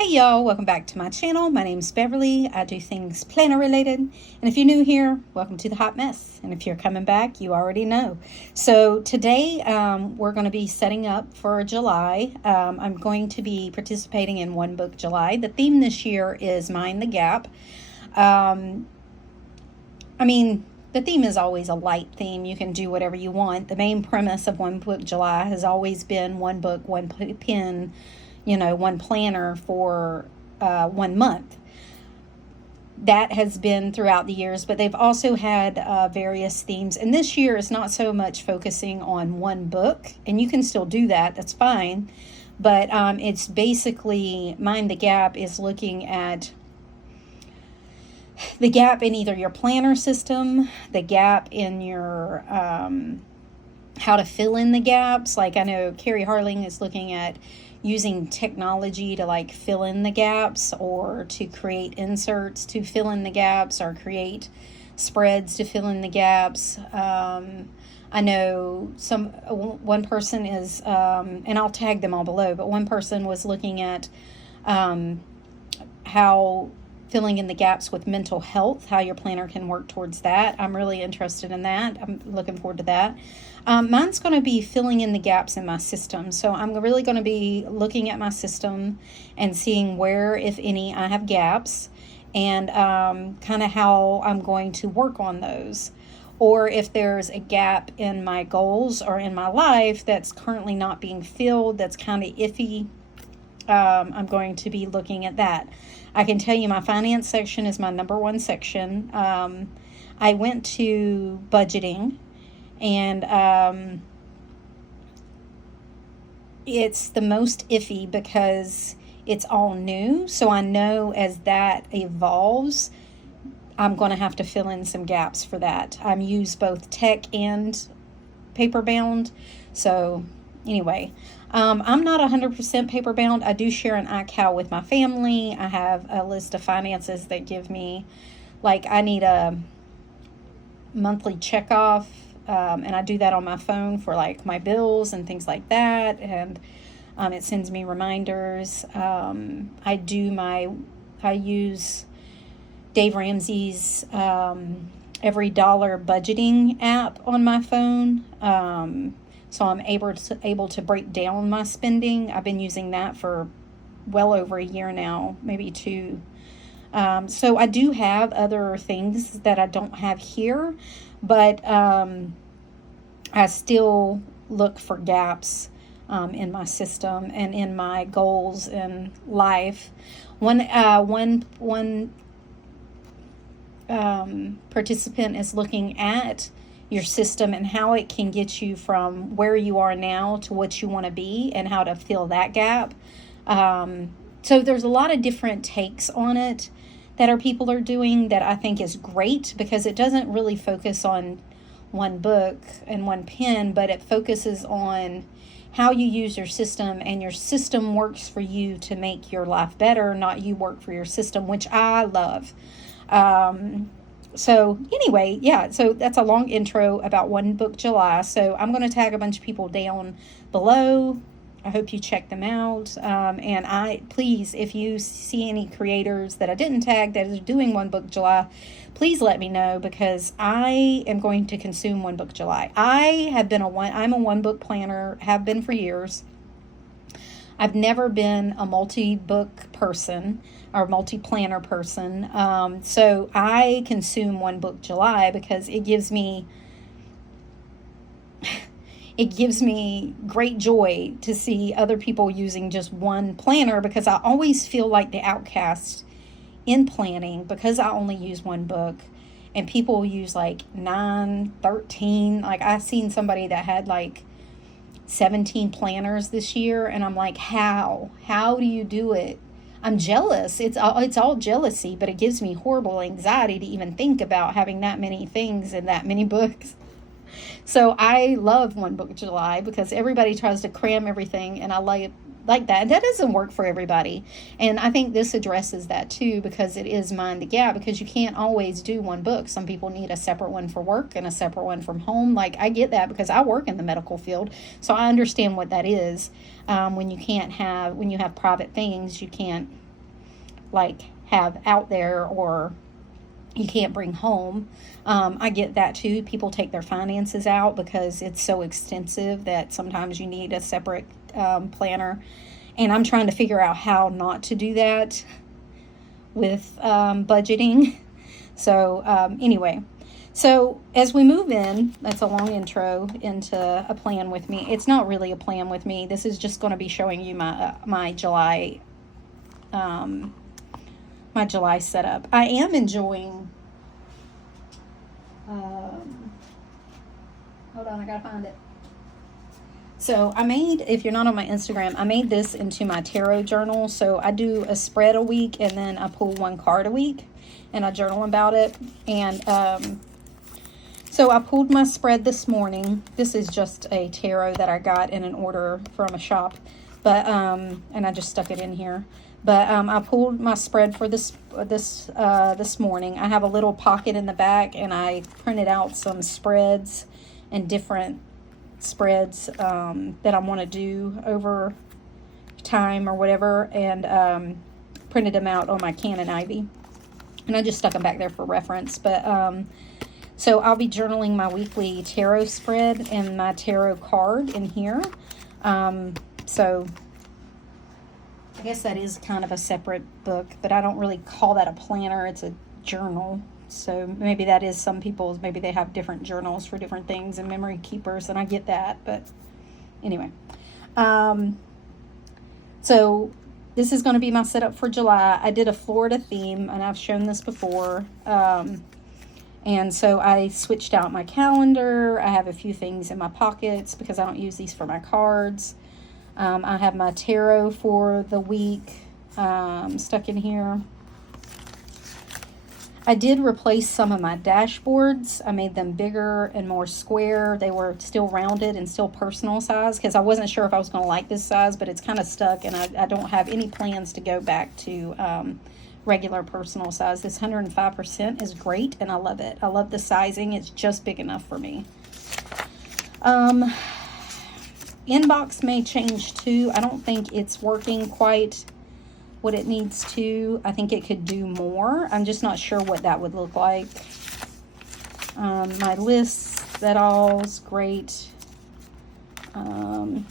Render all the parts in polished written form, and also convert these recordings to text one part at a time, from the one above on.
Hey y'all, welcome back to my channel. My name's Beverly. I do things planner related. And if you're new here, welcome to the hot mess. And if you're coming back, you already know. So today we're going to be setting up for July. I'm going to be participating in One Book July. The theme this year is Mind the Gap. The theme is always a light theme. You can do whatever you want. The main premise of One Book July has always been one book, one pen, one planner for 1 month. That has been throughout the years, but they've also had various themes. And this year is not so much focusing on one book, and you can still do that, that's fine. But it's basically Mind the Gap is looking at the gap in either your planner system, the gap in your how to fill in the gaps. Like I know Carrie Harling is looking at using technology to fill in the gaps, or to create inserts to fill in the gaps, or create spreads to fill in the gaps. I know one person is, and I'll tag them all below, but one person was looking at how filling in the gaps with mental health, how your planner can work towards that. I'm really interested in that. I'm looking forward to that. Mine's going to be filling in the gaps in my system. So I'm really going to be looking at my system and seeing where, if any, I have gaps, and kind of how I'm going to work on those. Or if there's a gap in my goals or in my life that's currently not being filled, that's kind of iffy, I'm going to be looking at that. I can tell you my finance section is my number one section. I went to budgeting, and it's the most iffy because it's all new. So I know as that evolves, I'm going to have to fill in some gaps for that. I use both tech and paper bound. So anyway, I'm not 100% paper bound. I do share an iCal with my family. I have a list of finances that give me, I need a monthly check off, and I do that on my phone for my bills and things like that. And it sends me reminders. I use Dave Ramsey's Every Dollar budgeting app on my phone. So I'm able to break down my spending. I've been using that for well over a year now, maybe 2. So I do have other things that I don't have here, but I still look for gaps in my system and in my goals in life. One participant is looking at your system and how it can get you from where you are now to what you want to be, and how to fill that gap. So there's a lot of different takes on it that people are doing that I think is great, because it doesn't really focus on one book and one pen, but it focuses on how you use your system, and your system works for you to make your life better, not you work for your system, which I love. So anyway, so that's a long intro about One Book July. So I'm going to tag a bunch of people down below. I hope you check them out. And please, if you see any creators that I didn't tag that is doing One Book July, please let me know, because I am going to consume One Book July. I'm a one book planner, have been for years. I've never been a multi-book person or multi-planner person. So I consume One Book July because it gives me great joy to see other people using just one planner, because I always feel like the outcast in planning, because I only use one book, and people use 9, 13. I've seen somebody that had 17 planners this year, and I'm like, how do you do it? I'm jealous. It's all jealousy, but it gives me horrible anxiety to even think about having that many things and that many books. So I love One Book July because everybody tries to cram everything, and I like that. That doesn't work for everybody. And I think this addresses that too, because it is Mind the Gap, because you can't always do one book. Some people need a separate one for work and a separate one from home. I get that because I work in the medical field, so I understand what that is. When you have private things, you can't like have out there or you can't bring home. I get that too. People take their finances out because it's so extensive that sometimes you need a separate planner. And I'm trying to figure out how not to do that with budgeting. So anyway, so as we move in, that's a long intro into a plan with me. It's not really a plan with me. This is just going to be showing you my July my July setup. I am enjoying. Hold on, I gotta find it. So I made, if you're not on my Instagram, I made this into my tarot journal. So I do a spread a week and then I pull one card a week and I journal about it. And so I pulled my spread this morning. This is just a tarot that I got in an order from a shop, but and I just stuck it in here. But I pulled my spread for this morning. I have a little pocket in the back, and I printed out some spreads and different spreads that I want to do over time or whatever, and printed them out on my Canon Ivy. And I just stuck them back there for reference. But so I'll be journaling my weekly tarot spread and my tarot card in here. So I guess that is kind of a separate book, but I don't really call that a planner. It's a journal. So maybe that is some people's, maybe they have different journals for different things and memory keepers, and I get that. But anyway, so this is going to be my setup for July. I did a Florida theme, and I've shown this before. And so I switched out my calendar. I have a few things in my pockets because I don't use these for my cards. I have my tarot for the week stuck in here. I did replace some of my dashboards. I made them bigger and more square. They were still rounded and still personal size because I wasn't sure if I was going to like this size, but it's kind of stuck, and I don't have any plans to go back to regular personal size. This 105% is great, and I love it. I love the sizing. It's just big enough for me. Inbox may change too. I don't think it's working quite what it needs to. I think it could do more. I'm just not sure what that would look like. My lists, that all's great. I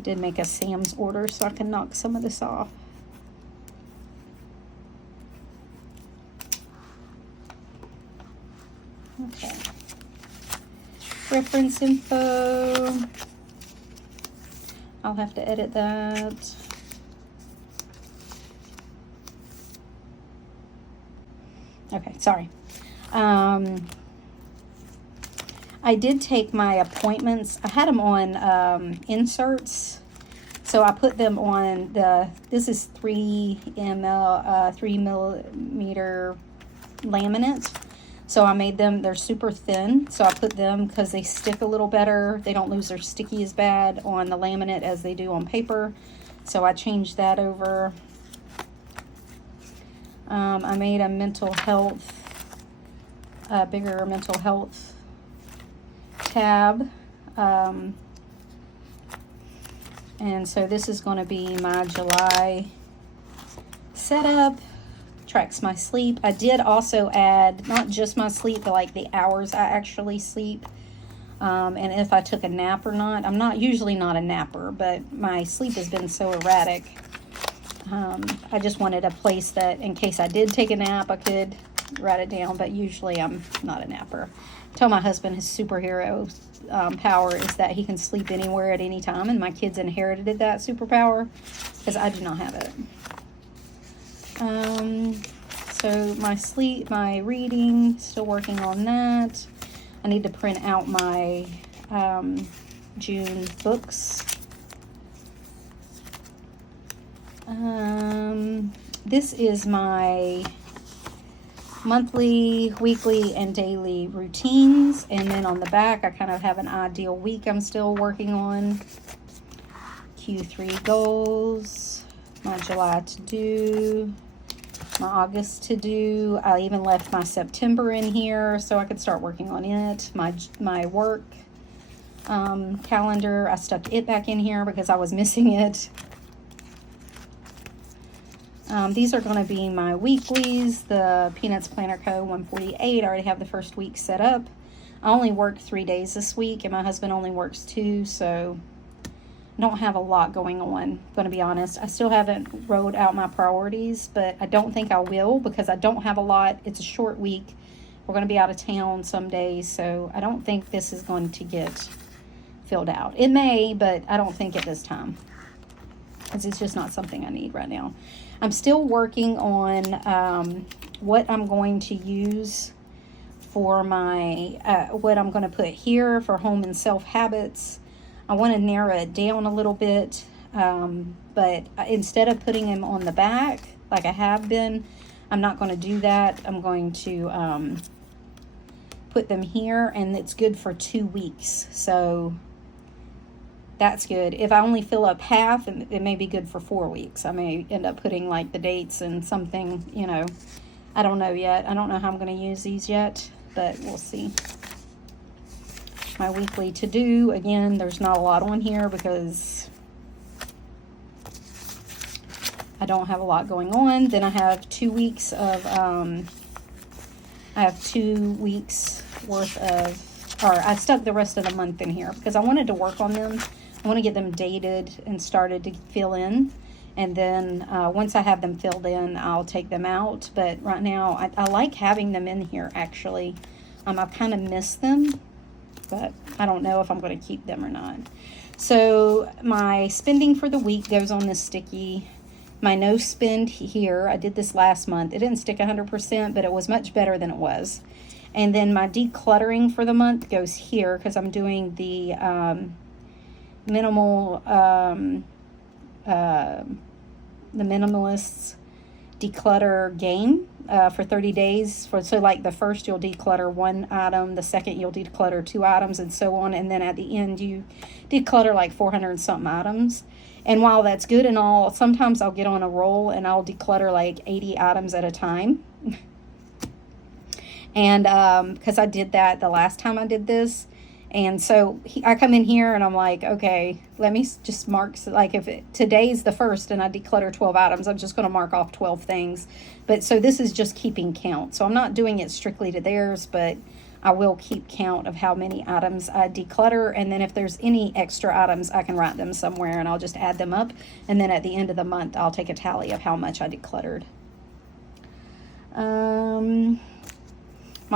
did make a Sam's order so I can knock some of this off. Okay. Reference info. I'll have to edit that. Okay, sorry. I did take my appointments. I had them on inserts. So I put them on this is 3 millimeter laminate. So I made them, they're super thin, so I put them because they stick a little better. They don't lose their sticky as bad on the laminate as they do on paper. So I changed that over. I made a mental health, bigger mental health tab. And so this is going to be my July setup. Tracks my sleep. I did also add not just my sleep, but like the hours I actually sleep, and if I took a nap or not. I'm usually not a napper, but my sleep has been so erratic. I just wanted a place that in case I did take a nap, I could write it down, but usually I'm not a napper. I tell my husband his superhero power is that he can sleep anywhere at any time, and my kids inherited that superpower because I do not have it. So my sleep, my reading, still working on that. I need to print out my June books. This is my monthly, weekly, and daily routines. And then on the back, I kind of have an ideal week I'm still working on. Q3 goals, my July to do, my August to do. I even left my September in here so I could start working on it. My work calendar, I stuck it back in here because I was missing it. These are going to be my weeklies. The Peanuts Planner Co. 148. I already have the first week set up. I only worked 3 days this week, and my husband only works 2, so I don't have a lot going on, I'm going to be honest. I still haven't wrote out my priorities, but I don't think I will because I don't have a lot. It's a short week. We're going to be out of town some days, so I don't think this is going to get filled out. It may, but I don't think at this time, because it's just not something I need right now. I'm still working on what I'm going to use for my, what I'm going to put here for home and self habits. I want to narrow it down a little bit, but instead of putting them on the back like I have been, I'm not going to do that. I'm going to put them here, and it's good for 2 weeks. So that's good. If I only fill up half, it may be good for 4 weeks. I may end up putting like the dates and something, you know, I don't know yet. I don't know how I'm going to use these yet, but we'll see. My weekly to-do, again, there's not a lot on here because I don't have a lot going on. Then I have 2 weeks of, I have 2 weeks worth of, or I stuck the rest of the month in here because I wanted to work on them. I want to get them dated and started to fill in. And then once I have them filled in, I'll take them out. But right now, I like having them in here, actually. I kind of miss them, but I don't know if I'm going to keep them or not. So my spending for the week goes on this sticky. My no spend here, I did this last month. It didn't stick 100%, but it was much better than it was. And then my decluttering for the month goes here because I'm doing the the minimalists declutter game for 30 days. So like the first you'll declutter 1 item, the second you'll declutter 2 items, and so on. And then at the end you declutter like 400 and something items. And while that's good and all, sometimes I'll get on a roll and I'll declutter like 80 items at a time. And because I did that the last time I did this. And so I come in here and I'm like, okay, let me just mark, like if today's the first and I declutter 12 items, I'm just going to mark off 12 things. But so this is just keeping count. So I'm not doing it strictly to theirs, but I will keep count of how many items I declutter. And then if there's any extra items, I can write them somewhere and I'll just add them up. And then at the end of the month, I'll take a tally of how much I decluttered. My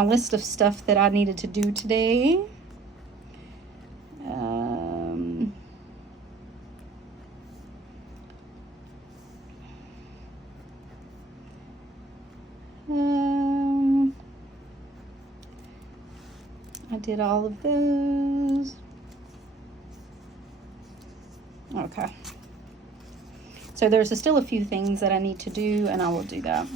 list of stuff that I needed to do today. I did all of those. Okay. So there's still a few things that I need to do, and I will do that.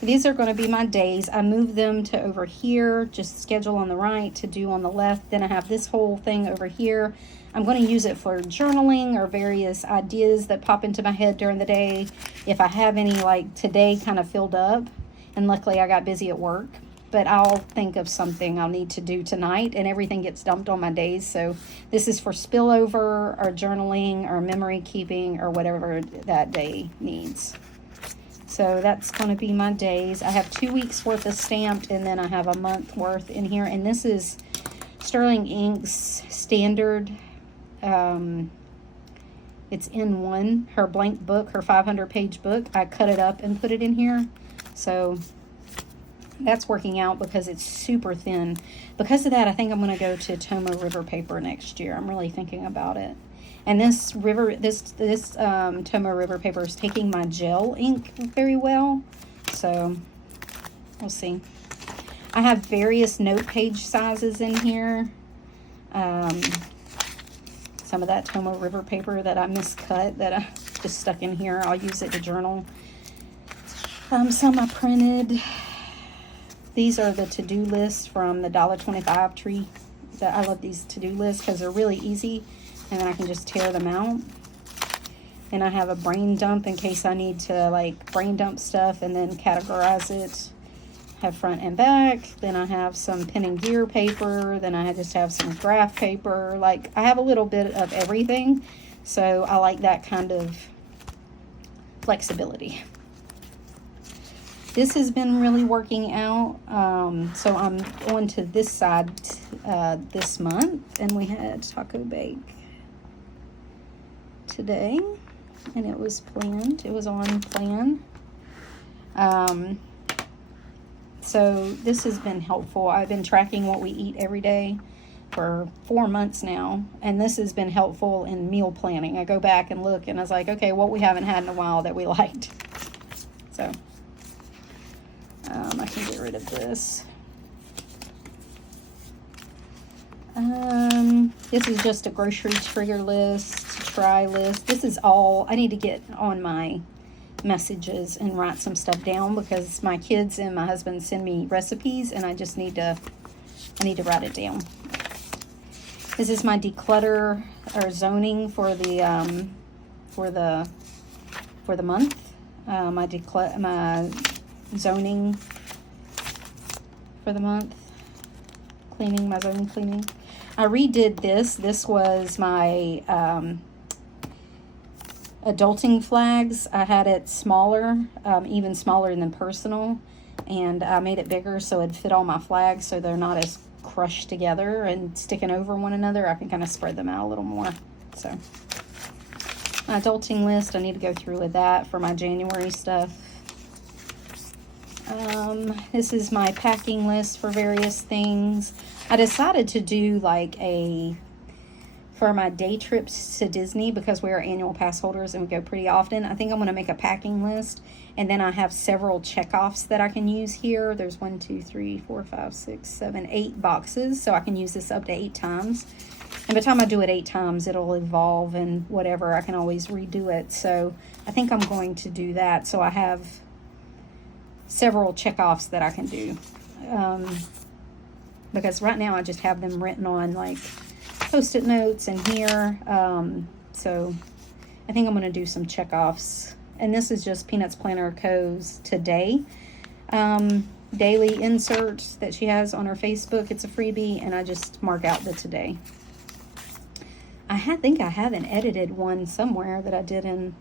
These are going to be my days. I move them to over here, just schedule on the right, to do on the left. Then I have this whole thing over here. I'm going to use it for journaling or various ideas that pop into my head during the day. If I have any, like today kind of filled up, and luckily I got busy at work, but I'll think of something I'll need to do tonight, and everything gets dumped on my days. So this is for spillover or journaling or memory keeping or whatever that day needs. So that's going to be my days. I have 2 weeks worth of stamped, and then I have a month worth in here. And this is Sterling Ink's standard. It's in her blank book, her 500-page book. I cut it up and put it in here. So that's working out because it's super thin. Because of that, I think I'm going to go to Tomo River paper next year. I'm really thinking about it. And this Tomo River paper is taking my gel ink very well. So we'll see. I have various note page sizes in here. Some of that Tomo River paper that I miscut that I just stuck in here. I'll use it to journal. Some I printed. These are the to-do lists from the $1.25 tree. I love these to-do lists because they're really easy, and then I can just tear them out. Then I have a brain dump in case I need to like brain dump stuff and then categorize it. Have front and back. Then I have some pen and gear paper. Then I just have some graph paper. Like I have a little bit of everything. So I like that kind of flexibility. This has been really working out. So I'm on to this side this month, and we had taco bake today, and it was planned. It was on plan. So this has been helpful. I've been tracking what we eat every day for 4 months now, and this has been helpful in meal planning. I go back and look, and I was like, okay, what we haven't had in a while that we liked. So I can get rid of this. This is just a grocery trigger list, try list. This is all, I need to get on my messages and write some stuff down, because my kids and my husband send me recipes, and I just need to write it down. This is my declutter or zoning for the month. My zoning for the month. Cleaning, my zone cleaning. I redid this. This was my adulting flags. I had it smaller, even smaller than personal, and I made it bigger so it'd fit all my flags, so they're not as crushed together and sticking over one another. I can kind of spread them out a little more. So my adulting list, I need to go through with that for my January stuff. This is my packing list for various things. I decided to do like for my day trips to Disney, because we are annual pass holders and we go pretty often. I think I'm going to make a packing list, and then I have several checkoffs that I can use here. There's 1, 2, 3, 4, 5, 6, 7, 8 boxes, so I can use this up to 8 times. And by the time I do it 8 times, it'll evolve and whatever. I can always redo it. So I think I'm going to do that. So I have several checkoffs that I can do. Because right now I just have them written on like Post-it notes in here. So I think I'm going to do some checkoffs. And this is just Peanuts Planner Co.'s Today daily insert that she has on her Facebook. It's a freebie, and I just mark out the today. I think I have an edited one somewhere that I did in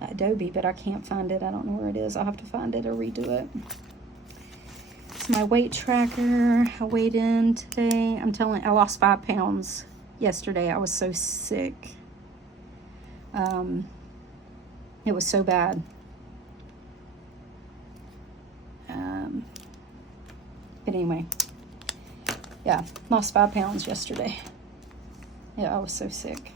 Adobe, but I can't find it. I don't know where it is. I'll have to find it or redo it. It's my weight tracker. I weighed in today. I lost 5 pounds yesterday. I was so sick. It was so bad. But anyway, yeah, lost 5 pounds yesterday. Yeah, I was so sick.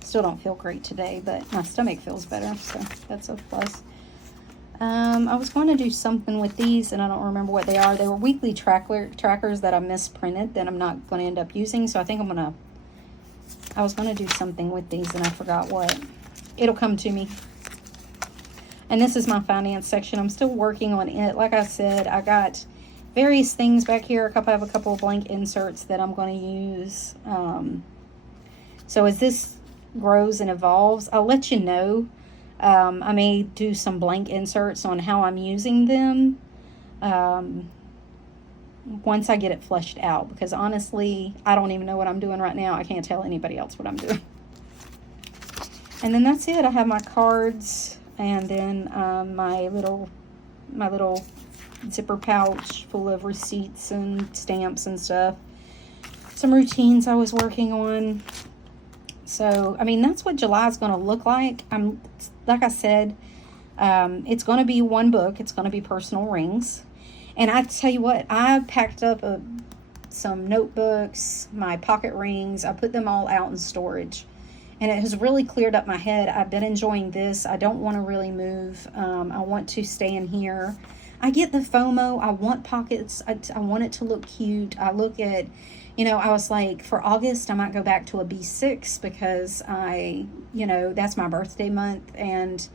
Still don't feel great today, but my stomach feels better, so that's a plus. I was going to do something with these, and I don't remember what they are. They were weekly trackers that I misprinted that I'm not going to end up using, so I think I was going to do something with these, and I forgot what. It'll come to me. And this is my finance section. I'm still working on it. Like I said, I got various things back here. I have a couple of blank inserts that I'm going to use. So as this grows and evolves, I'll let you know. I may do some blank inserts on how I'm using them once I get it fleshed out, because honestly, I don't even know what I'm doing right now. I can't tell anybody else what I'm doing. And then that's it. I have my cards, and then my little zipper pouch full of receipts and stamps and stuff. Some routines I was working on. So, I mean, that's what July is going to look like. Like I said, it's going to be one book. It's going to be Personal Rings. And I tell you what, I packed up some notebooks, my pocket rings. I put them all out in storage. And it has really cleared up my head. I've been enjoying this. I don't want to really move. I want to stay in here. I get the FOMO. I want pockets. I want it to look cute. I look at, I was like, for August, I might go back to a B6 because that's my birthday month. And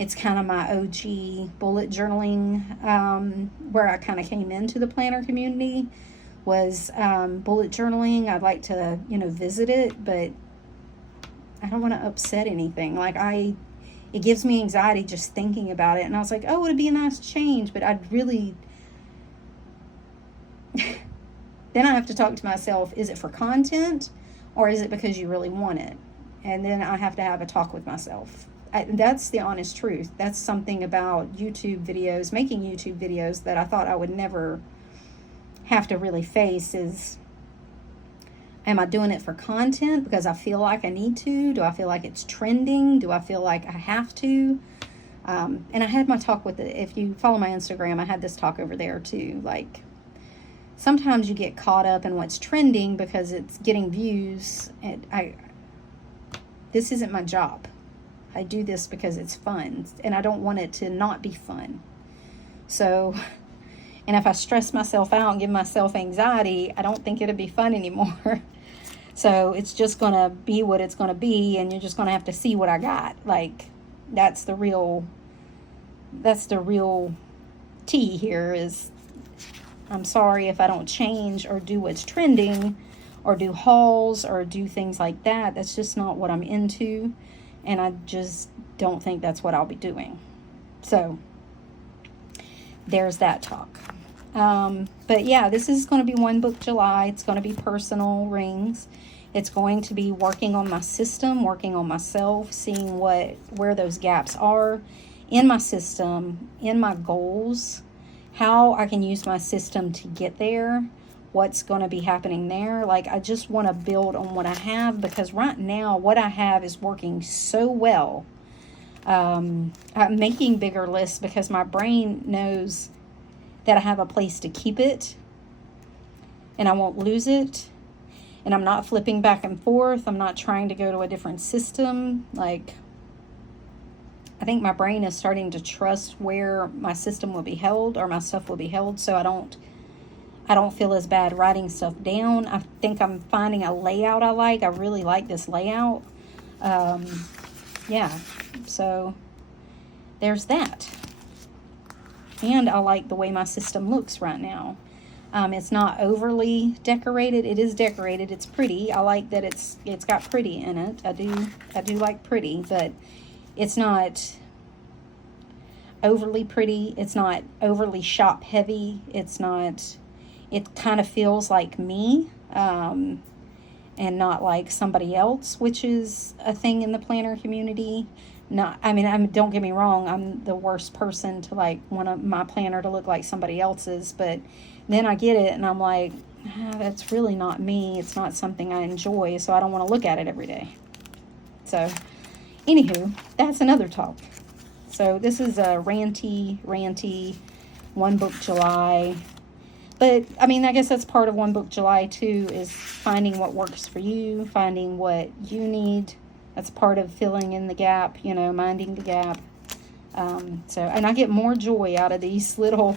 it's kind of my OG bullet journaling, where I kind of came into the planner community was bullet journaling. I'd like to, visit it, but I don't want to upset anything. It gives me anxiety just thinking about it. And I was like, oh, it'd be a nice change, but I'd really, then I have to talk to myself, is it for content or is it because you really want it? And then I have to have a talk with myself. That's the honest truth. That's something about YouTube videos, making YouTube videos, that I thought I would never have to really face is, am I doing it for content because I feel like I need to? Do I feel like it's trending? Do I feel like I have to? And I had my talk with it. If you follow my Instagram, I had this talk over there too. Like, sometimes you get caught up in what's trending because it's getting views. And this isn't my job. I do this because it's fun, and I don't want it to not be fun. So, and if I stress myself out and give myself anxiety, I don't think it'll be fun anymore. So it's just going to be what it's going to be, and you're just going to have to see what I got. Like, that's the real tea here is, I'm sorry if I don't change or do what's trending or do hauls or do things like that. That's just not what I'm into, and I just don't think that's what I'll be doing. So there's that talk. But yeah, this is going to be One Book July. It's going to be personal rings. It's going to be working on my system, working on myself, seeing where those gaps are in my system, in my goals, how I can use my system to get there, what's going to be happening there. Like, I just want to build on what I have, because right now what I have is working so well. I'm making bigger lists because my brain knows that I have a place to keep it and I won't lose it. And I'm not flipping back and forth. I'm not trying to go to a different system. Like, I think my brain is starting to trust where my system will be held, or my stuff will be held, so I don't feel as bad writing stuff down. I think I'm finding a layout I like. I really like this layout. Yeah, so there's that. And I like the way my system looks right now. It's not overly decorated. It is decorated. It's pretty. I like that it's got pretty in it. I do like pretty, but it's not overly pretty. It's not overly shop heavy. It kind of feels like me, and not like somebody else, which is a thing in the planner community. Don't get me wrong, I'm the worst person to like want my planner to look like somebody else's, but then I get it and I'm like, that's really not me. It's not something I enjoy, so I don't want to look at it every day. So, anywho, that's another talk. So this is a ranty, One Book July. But, I guess that's part of One Book July, too, is finding what works for you, finding what you need. That's part of filling in the gap, minding the gap. And I get more joy out of these little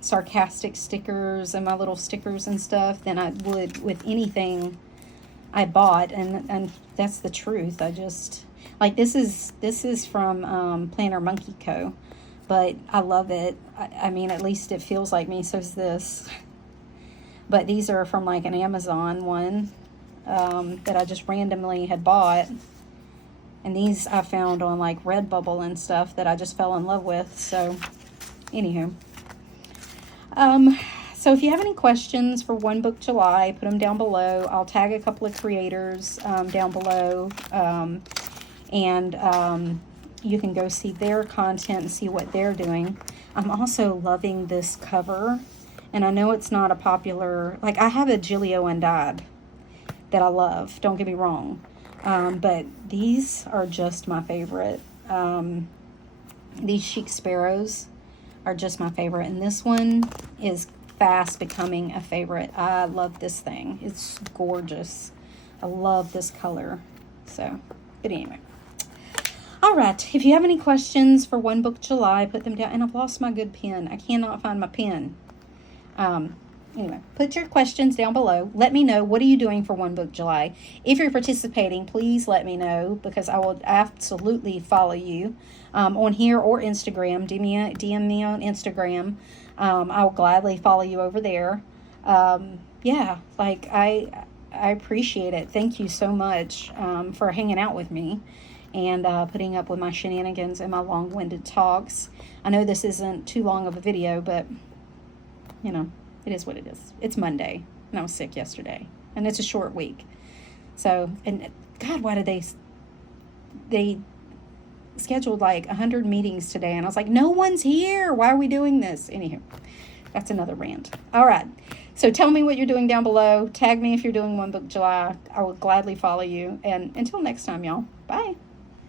sarcastic stickers and my little stickers and stuff than I would with anything I bought. And that's the truth. I just, like, this is from Planner Monkey Co., but I love it. At least it feels like me, so is this. But these are from like an Amazon one that I just randomly had bought. And these I found on like Redbubble and stuff that I just fell in love with. So, anywho. So if you have any questions for One Book July, put them down below. I'll tag a couple of creators down below. And you can go see their content and see what they're doing. I'm also loving this cover. And I know it's not a popular, like, I have a Gilio Undyed that I love, don't get me wrong. But these are just my favorite. These Chic Sparrows are just my favorite. And this one is fast becoming a favorite. I love this thing. It's gorgeous. I love this color. So, but anyway. All right, if you have any questions for One Book July, put them down. And I've lost my good pen. I cannot find my pen. Anyway, put your questions down below. Let me know, what are you doing for One Book July? If you're participating, please let me know, because I will absolutely follow you on here or Instagram. DM me on Instagram. I will gladly follow you over there. Yeah, like, I appreciate it. Thank you so much for hanging out with me and putting up with my shenanigans and my long-winded talks. I know this isn't too long of a video, but, it is what it is. It's Monday, and I was sick yesterday, and it's a short week. So, and God, why did they they scheduled like 100 meetings today, and I was like, no one's here. Why are we doing this? Anywho, that's another rant. All right. So tell me what you're doing down below. Tag me if you're doing One Book July. I will gladly follow you. And until next time, y'all. Bye.